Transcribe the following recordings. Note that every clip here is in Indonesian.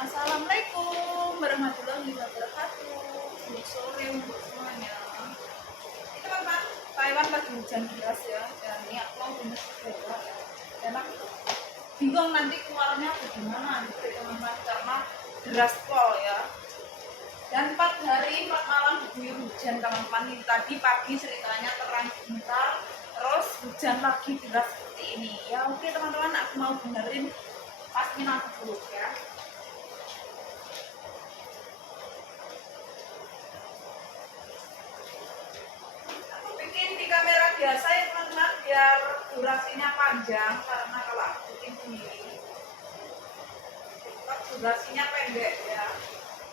Assalamualaikum warahmatullahi wabarakatuh. Selamat sore untuk semuanya. Ini teman-teman, Taiwan lagi hujan deras ya. Dan ini aku mau bener ya. Dan aku tuh bingung nanti keluarnya bagaimana gitu ya teman-teman, karena deras pol ya. Dan 4 hari 4 malam diguyur hujan teman-teman. Ini tadi pagi ceritanya terang sebentar, terus hujan lagi deras seperti ini. Ya oke teman-teman, aku mau benerin pasmina dulu ya. Bikin di kamera biasa ya teman-teman, biar durasinya panjang, karena kalau aku bikin sendiri tetap durasinya pendek ya.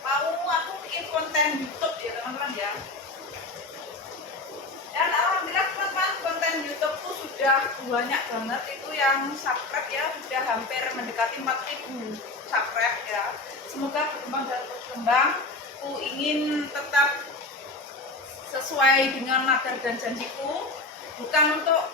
Mau aku bikin konten YouTube ya teman-teman ya. Dan alhamdulillah teman-teman, konten YouTube tuh sudah banyak banget, itu yang subscribe ya, sudah hampir mendekati 4.000 subscribe ya. Semoga berkembang dan berkembang. Aku ingin tetap sesuai dengan nadar dan janjiku, bukan untuk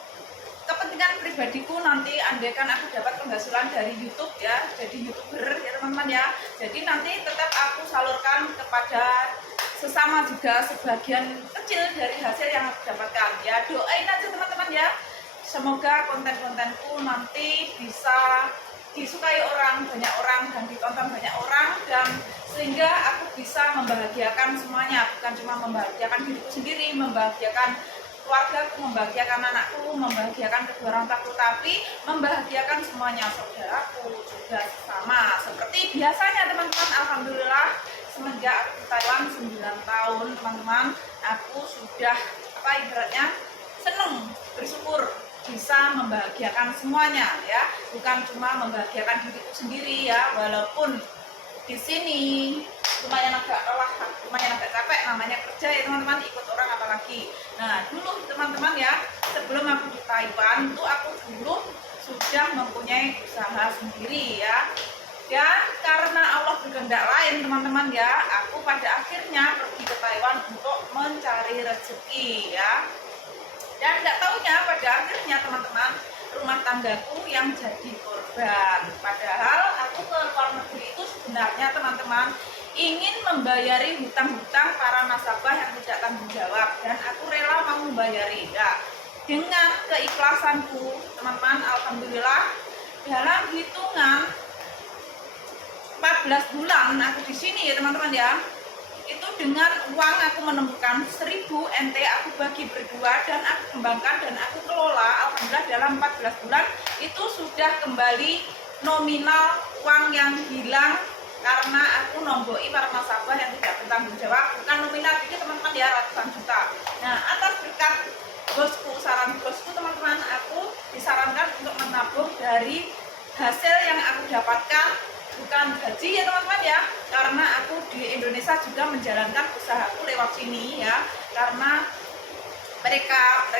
kepentingan pribadiku nanti andaikan aku dapat penghasilan dari YouTube ya, jadi YouTuber ya teman-teman ya. Jadi nanti tetap aku salurkan kepada sesama juga sebagian kecil dari hasil yang aku dapatkan ya. Doain aja teman-teman ya, semoga konten-kontenku nanti bisa disukai orang, banyak orang, dan ditonton banyak orang, dan sehingga aku bisa membahagiakan semuanya, bukan cuma membahagiakan diriku sendiri, membahagiakan keluargaku, membahagiakan anakku, membahagiakan kedua orang tuaku, tapi membahagiakan semuanya, saudaraku juga sama. Seperti biasanya teman-teman, alhamdulillah semenjak aku di Taiwan 9 tahun teman-teman, aku sudah ibaratnya seneng, bersyukur bisa membahagiakan semuanya ya, bukan cuma membahagiakan diriku sendiri ya, walaupun di sini lumayan agak lelah, lumayan agak capek, namanya kerja ya teman-teman, ikut orang apalagi. Nah dulu teman-teman ya, sebelum aku di Taiwan itu aku dulu sudah mempunyai usaha sendiri ya. Dan karena Allah berkehendak lain teman-teman ya, aku pada akhirnya pergi ke Taiwan untuk mencari rezeki ya. Dan nggak taunya pada akhirnya teman-teman, rumah tanggaku yang jadi korban. Padahal aku ke luar negeri itu sebenarnya teman-teman ingin membayari hutang-hutang para nasabah yang tidak tanggung jawab, dan aku rela mau membayari ya. Dengan keikhlasanku teman-teman, alhamdulillah dalam hitungan 14 bulan aku di sini ya teman-teman ya, itu dengan uang aku menemukan 1000 NT, aku bagi berdua dan aku kembangkan dan aku kelola. Alhamdulillah dalam 14 bulan itu sudah kembali nominal uang yang hilang karena aku nomboi para nasabah yang tidak bertanggung jawab, bukan nominal ini teman-teman ya, ratusan juta. Nah atas berkat bosku, saran bosku teman-teman, aku disarankan untuk menabung dari hasil yang aku dapatkan, bukan gaji ya teman-teman ya, karena aku di Indonesia juga menjalankan usahaku lewat sini ya, karena mereka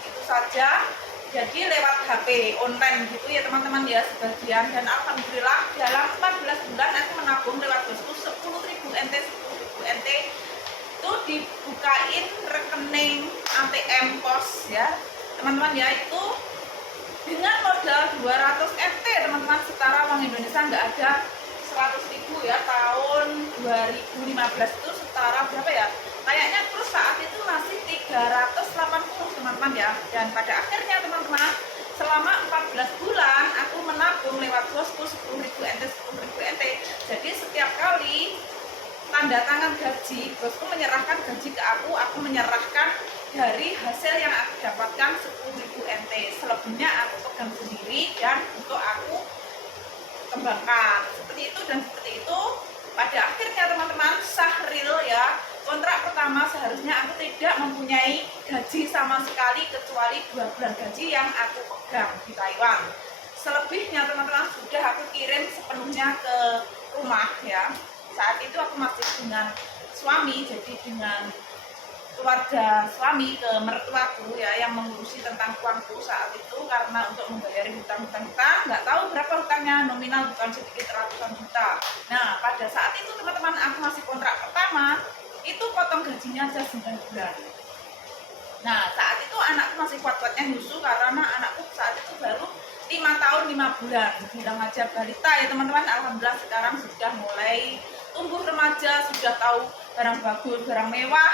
itu saja, jadi lewat HP online gitu ya teman-teman ya sebagian. Dan alhamdulillah dalam 14 bulan aku menabung lewat bosku 10.000 NT, 10.000 NT itu dibukain rekening ATM pos ya teman-teman ya, itu dengan modal 200 NT teman-teman, setara uang Indonesia nggak ada 100.000 ya. Tahun 2015 itu setara berapa ya, kayaknya terus saat itu masih 380 teman-teman ya. Dan pada akhirnya teman-teman selama 14 bulan aku menabung lewat bosku 10.000 NT, 10.000 NT. Jadi setiap kali tanda tangan gaji, bosku menyerahkan gaji ke aku menyerahkan dari hasil yang aku dapatkan 10.000 NT. Selebihnya aku pegang sendiri dan untuk aku kembangkan. Seperti itu dan seperti itu. Pada akhirnya teman-teman sahril ya, kontrak pertama seharusnya aku tidak mempunyai gaji sama sekali kecuali 2 bulan gaji yang aku pegang di Taiwan. Selebihnya teman-teman sudah aku kirim sepenuhnya ke rumah ya. Saat itu aku masih dengan suami, jadi dengan keluarga suami ke mertuaku ya, yang mengurusi tentang uangku saat itu, karena untuk membayar hutang-hutang, nggak tahu berapa hutangnya, nominal bukan sedikit, ratusan juta. Nah pada saat itu teman-teman aku masih kontrak pertama, itu potong gajinya aja 9 bulan. Nah saat itu anakku masih kuat-kuatnya nyusu, karena anakku saat itu baru 5 tahun 5 bulan, bilang aja balita ya teman-teman. Alhamdulillah sekarang sudah mulai tumbuh remaja, sudah tahu barang bagus, barang mewah,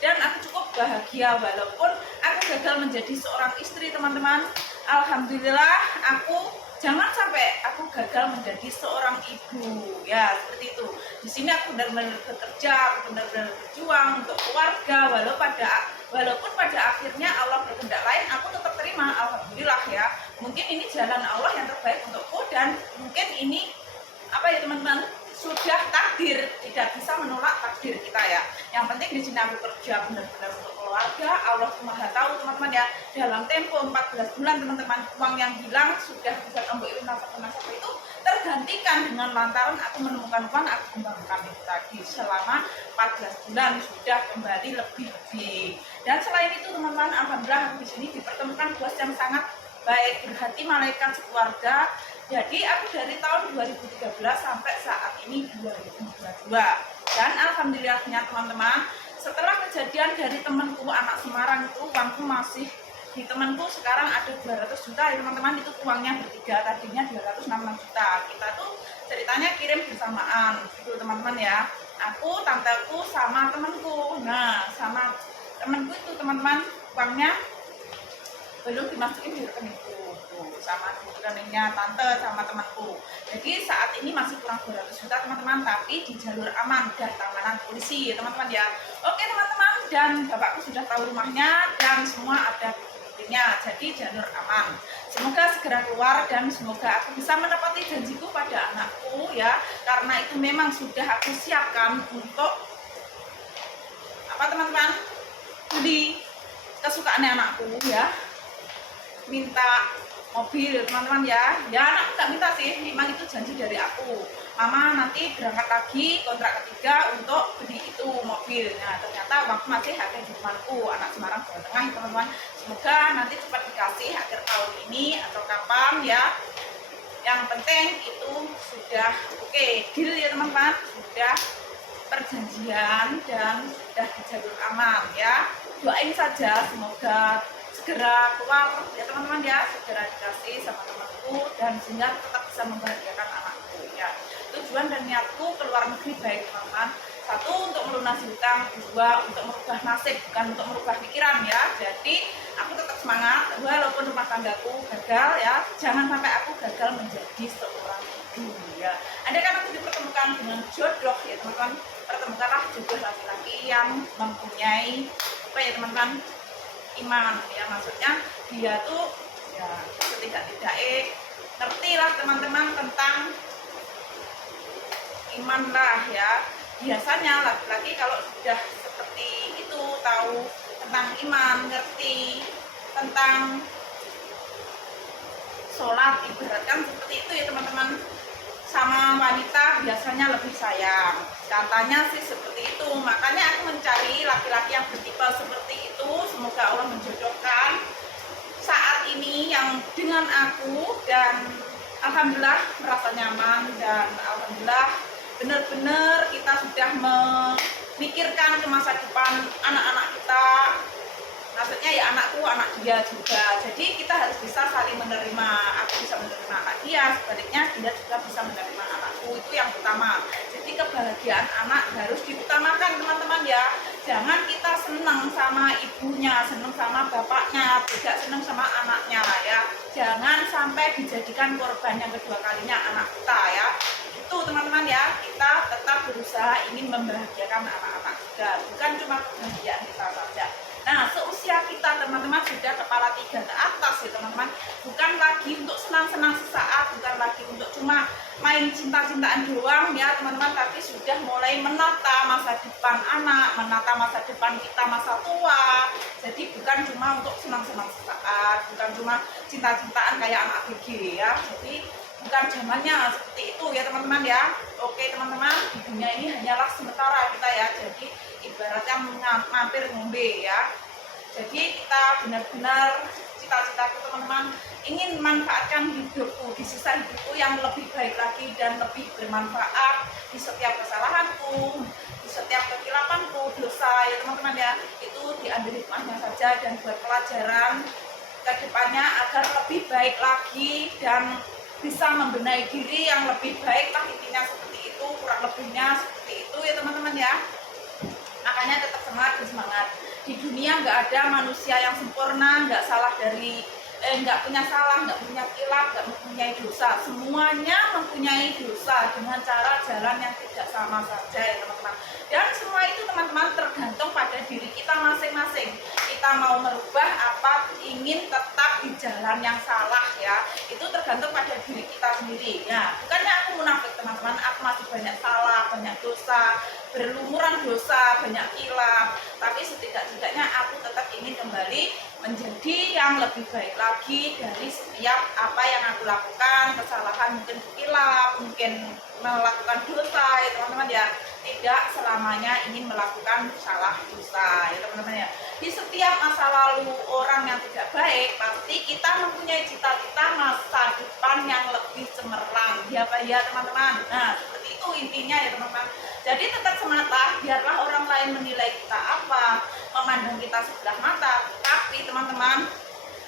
dan aku cukup bahagia walaupun aku gagal menjadi seorang istri teman-teman. Alhamdulillah aku jangan sampai aku gagal menjadi seorang ibu ya, seperti itu. Di sini aku benar-benar bekerja, aku benar-benar berjuang untuk keluarga, walaupun pada akhirnya Allah berkehendak lain, aku tetap terima. Alhamdulillah ya, mungkin ini jalan Allah yang terbaik untukku, dan mungkin ini apa ya teman-teman, sudah takdir, tidak bisa menolak takdir kita ya. Yang penting di sini aku kerja benar-benar untuk keluarga. Allah Maha tahu teman-teman ya, dalam tempo 14 bulan teman-teman, uang yang hilang sudah bisa kamu nafkah itu tergantikan dengan lantaran aku menemukan uang, aku kembangkan itu tadi selama 14 bulan sudah kembali lebih-lebih. Dan selain itu teman-teman, alhamdulillah aku di sini dipertemukan bos yang sangat baik, berhati malaikat sekeluarga. Jadi aku dari tahun 2013 sampai saat ini 2022. Dan alhamdulillahnya teman-teman, setelah kejadian dari temanku anak Semarang itu, uangku masih di temanku sekarang ada 200 juta ya teman-teman. Itu uangnya bertiga, tadinya 266 juta. Kita tuh ceritanya kirim bersamaan gitu teman-teman ya. Aku, tanteku, sama temanku. Nah, sama temanku itu teman-teman, uangnya belum dimasukin di rekeningku sama di rekeningnya tante sama temanku. Jadi saat ini masih kurang 200 juta teman-teman, tapi di jalur aman dan tanganan polisi ya teman-teman ya. Oke teman-teman, dan bapakku sudah tahu rumahnya dan semua ada buktinya, jadi jalur aman. Semoga segera keluar dan semoga aku bisa menepati janjiku pada anakku ya, karena itu memang sudah aku siapkan untuk apa teman-teman, beli kesukaannya anakku ya, minta mobil teman-teman ya. Ya anakku nggak minta sih, memang itu janji dari aku. Mama nanti berangkat lagi kontrak ketiga untuk beli itu mobil. Nah ternyata uangku masih ada di temanku anak Semarang Jawa Tengah teman-teman. Semoga nanti cepat dikasih akhir tahun ini atau kapan ya. Yang penting itu sudah oke, deal ya teman-teman, sudah perjanjian dan sudah di jalur aman ya. Doain saja semoga segera keluar ya teman-teman ya, segera dikasih sama temanku dan sehingga tetap bisa membahagiakan anakku ya. Tujuan dan niatku keluar negeri baik teman-teman, satu untuk melunasi hutang, dua untuk merubah nasib bukan untuk merubah pikiran ya. Jadi aku tetap semangat walaupun rumah tanggaku gagal ya, jangan sampai aku gagal menjadi seorang ibu ya. Andai kan aku dipertemukan dengan jodoh ya teman-teman, pertemukanlah jodoh laki-laki yang mempunyai apa ya teman-teman, iman ya, maksudnya dia tuh ya setidak-tidaknya ngerti lah teman-teman tentang iman lah ya. Biasanya laki-laki kalau sudah seperti itu, tahu tentang iman, ngerti tentang sholat, ibaratkan seperti itu ya teman-teman, sama wanita biasanya lebih sayang, katanya sih seperti itu. Makanya aku mencari laki-laki yang bertipe seperti itu. Semoga Allah menjodohkan saat ini yang dengan aku, dan alhamdulillah merasa nyaman, dan alhamdulillah benar-benar kita sudah memikirkan ke masa depan anak-anak kita. Maksudnya ya anakku, anak dia juga. Jadi kita harus bisa saling menerima. Aku bisa menerima anak dia, sebaliknya dia juga bisa menerima anakku. Itu yang utama. Jadi kebahagiaan anak harus diutamakan teman-teman ya. Jangan kita senang sama ibunya, senang sama bapaknya, tidak senang sama anaknya ya. Jangan sampai dijadikan korban yang kedua kalinya anak kita ya. Itu teman-teman ya, kita tetap berusaha ingin membahagiakan anak-anak juga, bukan cuma kebahagiaan kita saja. Nah, seusia kita teman-teman sudah kepala 3 ke atas ya teman-teman, bukan lagi untuk senang-senang sesaat, bukan lagi untuk cuma main cinta-cintaan doang ya teman-teman, tapi sudah mulai menata masa depan anak, menata masa depan kita masa tua. Jadi bukan cuma untuk senang-senang sesaat, bukan cuma cinta-cintaan kayak anak ABG ya. Jadi bukan zamannya seperti itu ya teman-teman ya. Oke teman-teman, di dunia ini hanyalah sementara kita ya. Jadi ibaratnya mampir ngombe ya. Jadi kita benar-benar, cita-citaku teman-teman, ingin manfaatkan hidupku di sisa hidupku yang lebih baik lagi dan lebih bermanfaat di setiap kesalahanku, di setiap kekilapanku, dosa ya teman-teman ya. Itu diambil hikmahnya saja dan buat pelajaran ke depannya agar lebih baik lagi dan bisa membenahi diri yang lebih baik lah, intinya seperti itu, kurang lebihnya seperti itu ya teman-teman ya. Makanya tetap semangat dan semangat. Di dunia nggak ada manusia yang sempurna, nggak salah dari nggak punya salah, nggak punya kilap, nggak mempunyai dosa. Semuanya mempunyai dosa dengan cara jalan yang tidak sama saja ya teman-teman. Dan semua itu teman-teman tergantung pada diri kita masing-masing. Kita mau merubah apa, ingin tetap di jalan yang salah ya. Itu tergantung pada diri kita sendiri. Ya, bukannya aku munafik teman-teman, aku masih banyak salah, banyak dosa, berlumuran dosa, banyak kilap. Tapi setidak-tidaknya aku tetap ingin kembali menjadi yang lebih baik lagi dari setiap apa yang aku lakukan. Kesalahan mungkin kilap, mungkin melakukan dosa ya teman-teman ya. Tidak selamanya ingin melakukan salah dosa ya teman-teman ya. Di setiap masa lalu orang yang tidak baik, pasti kita mempunyai cita-cita masa depan yang lebih cemerlang ya Pak ya teman-teman. Nah seperti itu intinya ya teman-teman. Jadi tetap semata, biarlah orang lain menilai kita apa, memandang kita sebelah mata, tapi teman-teman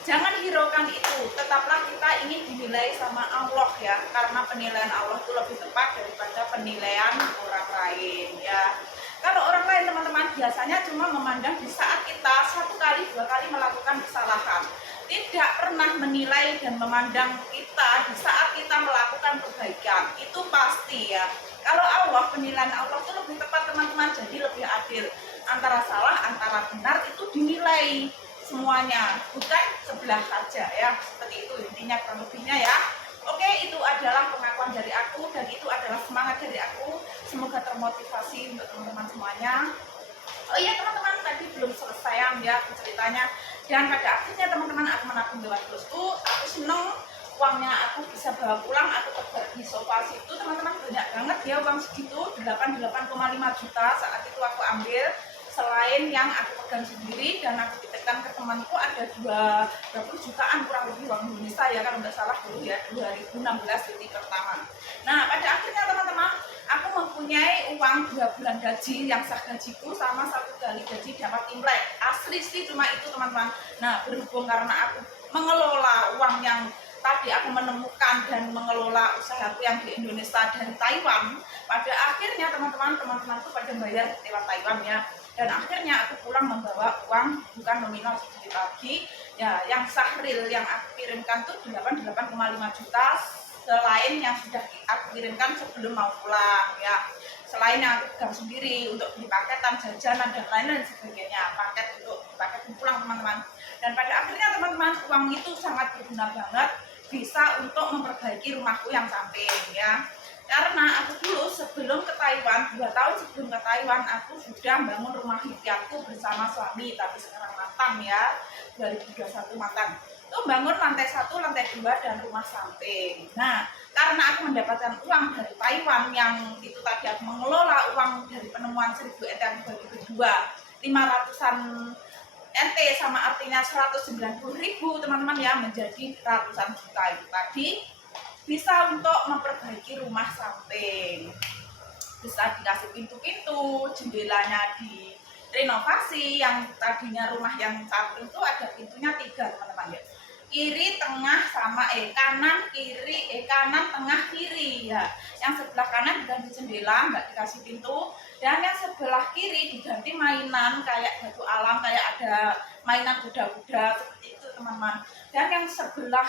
jangan hiraukan itu. Tetaplah kita ingin dinilai sama Allah ya, karena penilaian Allah itu lebih tepat daripada penilaian orang lain ya. Kalau orang lain teman-teman biasanya cuma memandang di saat kita satu kali dua kali melakukan kesalahan, tidak pernah menilai dan memandang kita di saat kita melakukan kebaikan. Itu pasti ya. Kalau Allah, penilaian Allah itu lebih tepat teman-teman, jadi lebih adil. Antara salah, antara benar itu dinilai semuanya, bukan sebelah saja ya. Seperti itu intinya kurang lebihnya ya. Oke, itu adalah pengakuan dari aku dan itu adalah semangat dari aku. Semoga termotivasi untuk teman-teman semuanya. Oh iya teman-teman, tadi belum selesai ya ceritanya. Dan pada akhirnya teman-teman aku menabung lewat bosku. Aku seneng uangnya aku bisa bawa pulang, aku terbagi sofa situ teman-teman, banyak banget ya uang segitu, 88,5 juta saat itu aku ambil. Selain yang aku pegang sendiri dan aku titipkan ke temanku, ada 20 jutaan kurang lebih uang Indonesia ya, kalau nggak salah dulu ya, 2016 titik pertama. Nah pada akhirnya teman-teman, aku mempunyai uang 2 bulan gaji yang sah gajiku sama 1 kali gaji dapat Imlek. Asli sih cuma itu teman-teman. Nah berhubung karena aku mengelola uang yang tadi aku menemukan dan mengelola usahaku yang di Indonesia dan Taiwan, pada akhirnya teman-temanku pada bayar lewat Taiwan ya. Dan akhirnya aku pulang membawa uang bukan nominal sedikit lagi ya, yang sah real yang aku kirimkan tuh 88,5 juta, selain yang sudah aku kirimkan sebelum mau pulang ya, selain yang aku pegang sendiri untuk beli paketan, jajanan dan lain-lain sebagainya, paket untuk paket pulang teman-teman. Dan pada akhirnya teman-teman, uang itu sangat berguna banget, bisa untuk memperbaiki rumahku yang samping ya. Karena aku dulu sebelum ke Taiwan, 2 tahun sebelum ke Taiwan, aku sudah bangun rumah impianku bersama suami, tapi sekarang matang ya, 2021 matang. Itu bangun lantai 1, lantai 2 dan rumah samping. Nah, karena aku mendapatkan uang dari Taiwan yang itu tadi, aku mengelola uang dari penemuan 1000 NT aku bagi kedua, 500-an NT sama artinya 190.000 teman-teman ya, menjadi ratusan juta itu tadi, bisa untuk memperbaiki rumah samping, bisa dikasih pintu-pintu, jendelanya direnovasi, yang tadinya rumah yang satu itu ada pintunya 3 teman-teman ya, kiri tengah sama kanan kiri, kanan tengah kiri ya. Yang sebelah kanan diganti jendela, nggak dikasih pintu, dan yang sebelah kiri diganti mainan kayak batu alam, kayak ada mainan kuda-kuda seperti itu teman-teman. Dan yang sebelah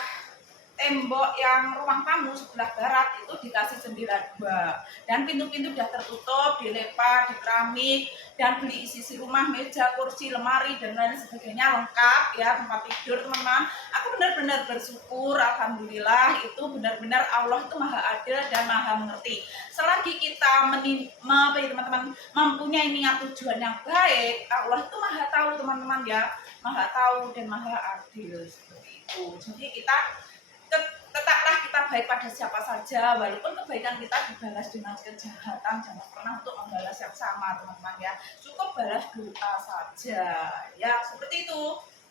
tembok yang ruang tamu sebelah barat itu dikasih jendela 2, dan pintu-pintu sudah tertutup, dilepa, di keramik, dan beli isi rumah, meja, kursi, lemari dan lain sebagainya lengkap ya, tempat tidur teman-teman. Aku benar-benar bersyukur, alhamdulillah, itu benar-benar Allah itu maha adil dan maha mengerti. Selagi kita teman-teman mempunyai niat tujuan yang baik, Allah itu maha tahu teman-teman ya, maha tahu dan maha adil seperti itu. Jadi kita tetaplah kita baik pada siapa saja, walaupun kebaikan kita dibalas dengan kejahatan, jangan pernah untuk membalas yang sama teman-teman ya, cukup balas doa saja ya, seperti itu.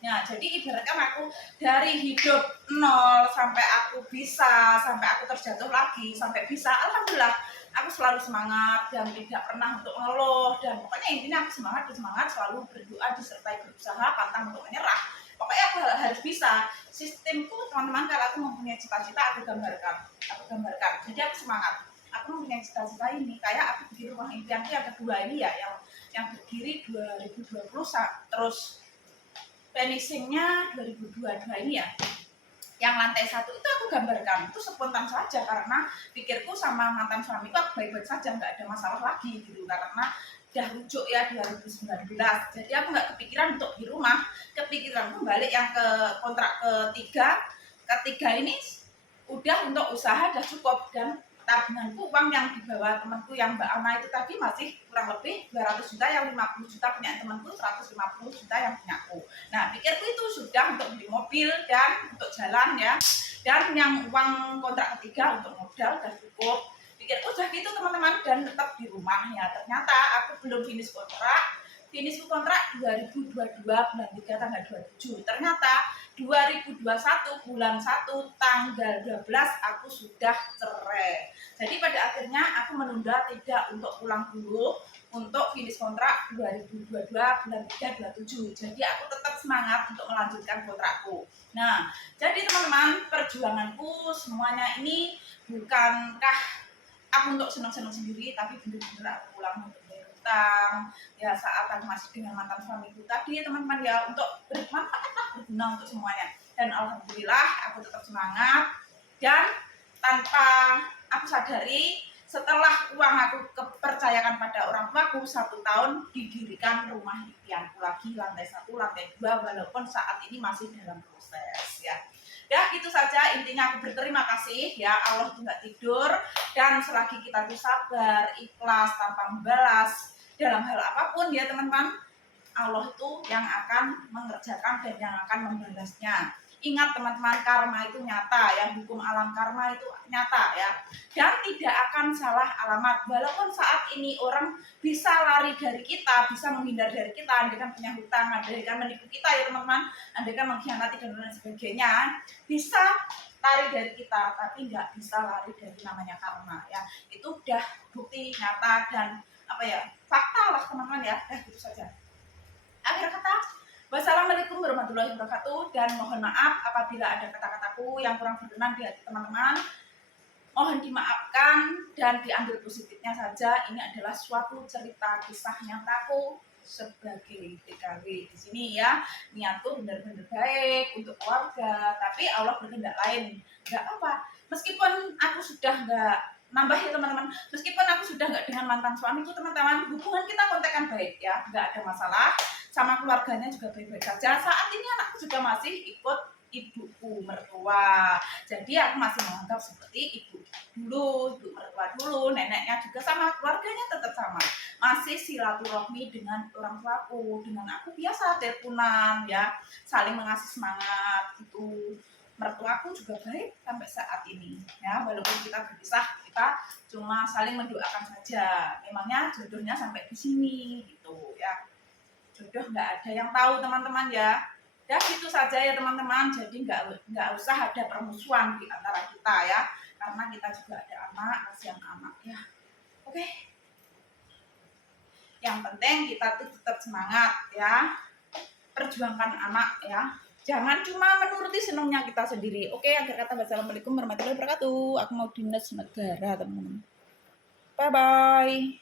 Nah jadi ibaratkan aku dari hidup 0 sampai aku bisa, sampai aku terjatuh lagi, sampai bisa, alhamdulillah aku selalu semangat dan tidak pernah untuk ngeluh, dan pokoknya intinya aku semangat, selalu berdoa disertai berusaha, pantang untuk menyerah. pokoknya aku harus bisa. Sistemku teman-teman, kalau aku mempunyai cita-cita aku gambarkan, jadi aku semangat. Aku mempunyai cita-cita ini, kayak aku bikin rumah impianku yang kedua ini ya, yang berdiri 2020 terus finishingnya 2022 ini ya, yang lantai 1 itu aku gambarkan. Itu spontan saja karena pikirku sama mantan suamiku aku baik-baik saja, nggak ada masalah lagi gitu, karena udah rujuk ya 2019. Jadi aku nggak kepikiran untuk di rumah, kepikiranku balik yang ke kontrak ketiga ini udah untuk usaha udah cukup, dan tabunganku, uang yang dibawa temanku yang Mbak Ana itu tadi masih kurang lebih 200 juta, yang 50 juta punya temanku, 150 juta yang punya aku. Nah, pikirku itu sudah untuk beli mobil dan untuk jalan ya, dan yang uang kontrak ketiga untuk modal udah cukup. Pikirku udah gitu teman-teman, dan tetap di rumah ya. Ternyata aku belum finish kontrak 2022 bulan 3 tanggal 27. Ternyata 2021 bulan 1 tanggal 12 aku sudah cerai. Jadi pada akhirnya aku menunda tidak untuk pulang dulu untuk finish kontrak 2022 bulan 3 27. Jadi aku tetap semangat untuk melanjutkan kontrakku. Nah, jadi teman-teman, perjuanganku semuanya ini bukankah aku untuk senang-senang sendiri, tapi benar-benar aku pulang untuk utang ya, saat aku masih dengan mantan suamiku tadi ya teman-teman ya, untuk bermanfaat lah, berguna untuk semuanya. Dan alhamdulillah aku tetap semangat, dan tanpa aku sadari setelah uang aku kepercayakan pada orang tuaku, 1 tahun didirikan rumah impianku lagi, lantai 1, lantai 2, walaupun saat ini masih dalam proses ya. Ya, itu saja intinya. Aku berterima kasih ya, Allah itu nggak tidur, dan selagi kita tuh sabar, ikhlas, tanpa membalas dalam hal apapun ya teman-teman, Allah itu yang akan mengerjakan dan yang akan membalasnya. Ingat teman-teman, karma itu nyata ya, hukum alam karma itu nyata ya, dan tidak akan salah alamat. Walaupun saat ini orang bisa lari dari kita, bisa menghindar dari kita, andaikan punya hutang, andaikan menipu kita ya teman-teman, andaikan mengkhianati dan lain sebagainya, bisa lari dari kita, tapi nggak bisa lari dari namanya karma ya. Itu udah bukti nyata dan apa ya, fakta lah teman-teman ya. Gitu saja. Akhir kata, wassalamualaikum warahmatullahi wabarakatuh, dan mohon maaf apabila ada kata-kataku yang kurang berkenan di hati teman-teman. Mohon dimaafkan dan diambil positifnya saja. Ini adalah suatu cerita kisah nyataku sebagai TKW di sini ya. Niatku benar-benar baik untuk keluarga, tapi Allah berkehendak lain. Nggak apa, meskipun aku sudah nggak nambah ya teman-teman, meskipun aku sudah nggak dengan mantan suamiku teman-teman, hubungan kita kontekan baik ya, nggak ada masalah, sama keluarganya juga baik-baik saja. Saat ini anakku juga masih ikut ibuku mertua, jadi aku masih menganggap seperti ibu dulu, ibu mertua dulu, neneknya juga sama, keluarganya tetap sama, masih silaturahmi dengan orang tuaku, dengan aku biasa teleponan ya, saling mengasih semangat gitu. Mertuaku juga baik sampai saat ini ya, walaupun kita berpisah, kita cuma saling mendoakan saja. Memangnya jodohnya sampai di sini gitu ya, jodoh nggak ada yang tahu teman-teman ya. Ya gitu saja ya teman-teman, jadi nggak usah ada permusuhan di antara kita ya, karena kita juga ada anak, kasihan anak ya. Oke, yang penting kita tuh tetap semangat ya, perjuangkan anak ya, jangan cuma menuruti senangnya kita sendiri. Oke, akhir kata, wassalamualaikum warahmatullahi wabarakatuh. Aku mau dinas negara teman-teman. Bye bye.